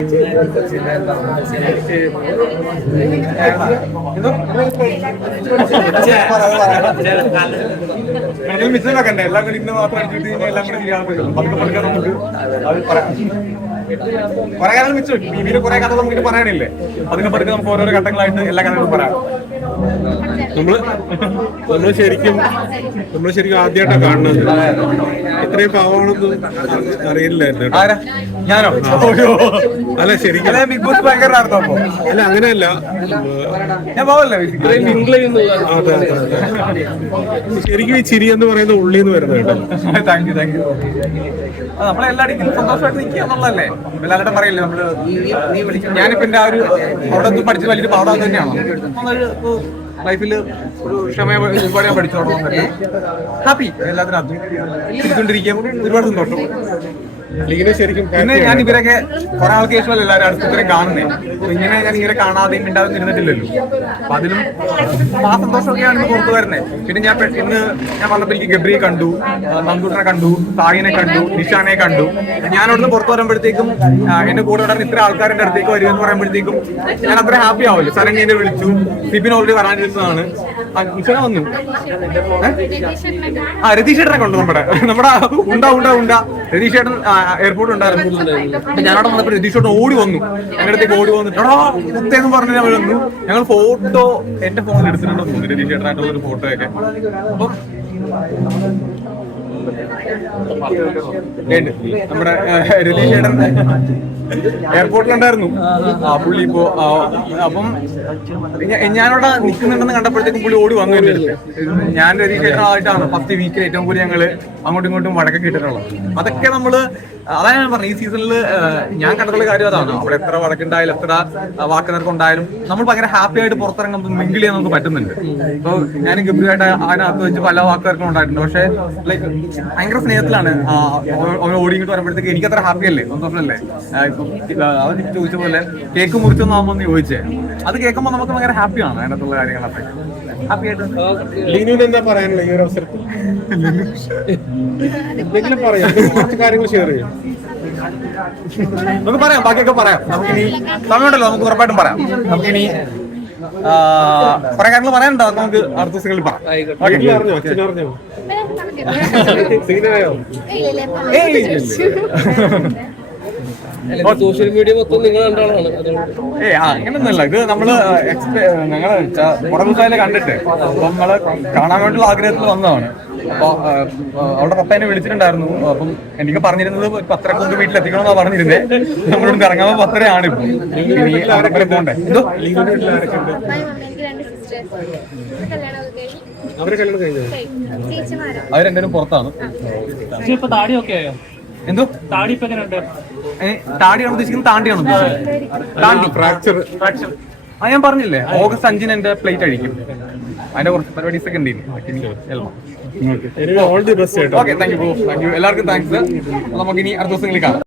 Yeah. മിച്ചമാക്കണ്ടേ എല്ലാം കൂടി ഇന്ന് മാത്രം അടിച്ചിട്ട് എല്ലാം കൂടി ചെയ്യാൻ പതുക്കെ പതുക്കെ നമുക്ക് അത് പറയാം കുറെ കാലം മിച്ചു ടിവിയിൽ കുറെ കഥ നമുക്ക് പറയാനില്ലേ പതുക്കെ പതുക്കെ നമുക്ക് ഓരോരോ ഘട്ടങ്ങളായിട്ട് എല്ലാ കഥകളും പറയാം നമ്മൾ നമ്മൾ ശരിക്കും നമ്മൾ ശരിക്കും ആദ്യമായിട്ടാണ് കാണുന്നത്. ഇത്രയും പാവമാണെന്ന് അറിയില്ലായിരുന്നു ഞാനോ? അല്ല ശരിക്കും. അല്ലെ ബിഗ് ബോസ് ഭയങ്കര നടത്തോ അപ്പൊ. അല്ല അങ്ങനെയല്ല. ഞാൻ പോവല്ലേ ഇത്രയും മിങ്കിൾ അതെ, അതെ, അതെ. ശരിക്കും ഈ ചിരി എന്ന് പറയുന്നത് ഉള്ളിന്ന് വരുന്നത് കേട്ടോ. താങ്ക് യു താങ്ക് യു നമ്മളെല്ലാടിക്കും സന്തോഷമായിട്ട് നിൽക്കുക എന്നുള്ളതല്ലേ? എല്ലാവരുടെ പറയില്ലേ നമ്മൾ? ഞാനിപ്പോ എന്റെ ആ ഒരു അവിടെ നിന്ന് പഠിച്ച വലിയൊരു പാഠം തന്നെയാണ്? ലൈഫിൽ ഒരു ക്ഷമ ഒരുപാട് ഞാൻ പഠിച്ചോളാം ഹാപ്പി ഒരുപാട് സന്തോഷം. ഇങ്ങനെ ശരിക്കും പിന്നെ ഞാൻ ഇവരൊക്കെ കുറെ ആൾക്ക് ശേഷമല്ല എല്ലാവരും അടുത്തത്തിനെ കാണുന്നേ. അപ്പൊ ഇങ്ങനെ ഞാൻ ഇവരെ കാണാതെ മിണ്ടാതെ ഇരുന്നിട്ടില്ലല്ലോ. അപ്പൊ അതിലും ആ സന്തോഷമൊക്കെയാണ് പുറത്തു വരുന്നത് പിന്നെ ഞാൻ ഇന്ന് ഞാൻ വന്നപ്പോൾ എനിക്ക് ഗബ്രിയെ കണ്ടു നന്ദുട്ടനെ കണ്ടു സായിനെ കണ്ടു നിഷാനെ കണ്ടു. ഞാൻ അവിടുന്ന് പുറത്തു വരുമ്പോഴത്തേക്കും എന്റെ കൂടെ ഉണ്ടായിരുന്ന ഇത്ര ആൾക്കാരുടെ അടുത്തേക്ക് വരുമെന്ന് പറയുമ്പോഴത്തേക്കും ഞാൻ അത്ര ഹാപ്പി ആവില്ല. എന്നെ വിളിച്ചു സിബിൻ ഓൾറെഡി വരാനിരുന്നതാണ്. നിഷാന വന്നു. ആ രതീഷ് ചേട്ടനെ കൊണ്ടു നമ്മുടെ. നമ്മുടെ ഉണ്ട ഉണ്ട ഉണ്ട. രതീഷ് ചേട്ടൻ എയർപോർട്ട് ഉണ്ടായിരുന്നു. അപ്പൊ ഞാനവിടെ വന്നപ്പോൾ രതീഷ് ചേട്ടൻ ഓടി വന്നു. എന്റെ അടുത്തേക്ക് ഓടി വന്നിട്ട് എടാ ഇതെന്ന് പറഞ്ഞു ഞാൻ വന്നു? ഞങ്ങൾ ഫോട്ടോ എന്റെ ഫോണിൽ എടുത്തിട്ടുണ്ട് തോന്നുന്നു. രതീഷ് ചേട്ടനായിട്ടുള്ള ഒരു ഫോട്ടോ ഒക്കെ. അപ്പം. നമ്മുടെ രതീഷ് ചേട്ടൻ എയർപോർട്ടിലുണ്ടായിരുന്നു ആ പുള്ളി ഇപ്പോ അപ്പം ഞാനവിടെ നിൽക്കുന്നുണ്ടെന്ന് കണ്ടപ്പോഴത്തേക്കും പുള്ളി ഓടി വന്നു എന്റെ അടുത്ത്. ഞാൻ ഒരു ആയിട്ടാണ് ഫസ്റ്റ് വീക്കിൽ ഏറ്റവും കൂടുതൽ ഞങ്ങൾ അങ്ങോട്ടും ഇങ്ങോട്ടും വടക്കൊക്കെ ഇട്ടിട്ടുള്ളത്. അതൊക്കെ നമ്മൾ അതാണ് ഞാൻ പറഞ്ഞത്. ഈ സീസണിൽ ഞാൻ കണ്ടിട്ടുള്ള കാര്യം അതാണ്. അവിടെ എത്ര വടക്കുണ്ടായാലും എത്ര വാക്കുനർക്കുണ്ടായാലും നമ്മൾ ഭയങ്കര ഹാപ്പി ആയിട്ട് പുറത്തിറങ്ങുമ്പോൾ മിങ്കിൾ ചെയ്യാൻ നമുക്ക് പറ്റുന്നുണ്ട്. അപ്പോൾ ഞാൻ ഗംഭീരമായിട്ട് അതിനകത്ത് വെച്ച് പല വാക്കുകാർക്കും ഉണ്ടായിട്ടുണ്ട്. പക്ഷെ ലൈക്ക് ഭയങ്കര സ്നേഹത്തിലാണ് ഓടിയിട്ട് വരുമ്പോഴത്തേക്ക് എനിക്ക് അത്ര ഹാപ്പി അല്ലേ? സന്തോഷമല്ലേ? അവർ ചോദിച്ച പോലെ കേക്ക് മുറിച്ചൊന്നാകുമ്പോൾ ചോദിച്ചേ? അത് കേൾക്കുമ്പോൾ നമുക്ക് ഭയങ്കര ഹാപ്പിയാണ് അതിനകത്തുള്ള കാര്യങ്ങളൊക്കെ. ഹാപ്പി ആയിട്ട് ലിനുവിന് എന്താ പറയാനുള്ള ഈ ഒരു അവസരത്തിൽ? എന്തെങ്കിലും പറയാം. കുറച്ച് കാര്യങ്ങൾ ഷെയർ ചെയ്യാം. നമുക്ക് പറയാം ബാക്കിയൊക്കെ പറയാം. നമുക്കിനി സമയമുണ്ടല്ലോ നമുക്ക് ഉറപ്പായിട്ടും പറയാം. നമുക്കിനി കുറെ കാര്യങ്ങൾ പറയാനുണ്ടോ? നമുക്ക് അടുത്ത ദിവസങ്ങളിൽ പറയാം. സോഷ്യൽ മീഡിയ മൊത്തം നിങ്ങൾ കണ്ടാണ് ഏ അങ്ങനൊന്നല്ല ഇത് നമ്മൾ ഞങ്ങൾ കുറെ ദിവസമായാലും കണ്ടിട്ട് അപ്പൊ നമ്മൾ കാണാൻ വേണ്ടിയുള്ള ആഗ്രഹത്തിൽ വന്നതാണ്. അപ്പൊ അവിടെ പപ്പ എന്നെ വിളിച്ചിട്ടുണ്ടായിരുന്നു. അപ്പം എനിക്ക് പറഞ്ഞിരുന്നത് പത്തരക്ക് മുമ്പ് വീട്ടിലെത്തിക്കണമെന്നാ പറഞ്ഞിരുന്നേ. നമ്മളോട് ഇറങ്ങാൻ പത്രയാണ് ഇപ്പൊ ഇനി പോണ്ടേ? എന്തോ? അവരെ കല്യാണം കഴിഞ്ഞോ? ചേച്ചിമാരോ അവർ രണ്ടുപേരും പുറത്താണ്. ഇപ്പൊ താടിയൊക്കെ ആയോ? എന്തോ? താടി ഇപ്പൊ എങ്ങനെയുണ്ട് താടിയാണ് ഉദ്ദേശിക്കുന്നത് താണ്ടിയാണ് ഉദ്ദേശിക്കുന്നത്. താണ്ടി. ഫ്രാക്ചർ ആ ഞാൻ പറഞ്ഞില്ലേ ഓഗസ്റ്റ് അഞ്ചിന് എന്റെ പ്ലേറ്റ് അഴിക്കും. അതിന്റെ കുറച്ച് പരിപാടീസ് ഒക്കെ ഉണ്ട് എല്ലാവർക്കും താങ്ക്സ് നമുക്ക് ഇനി അടുത്ത ദിവസങ്ങളിൽ കാണാം.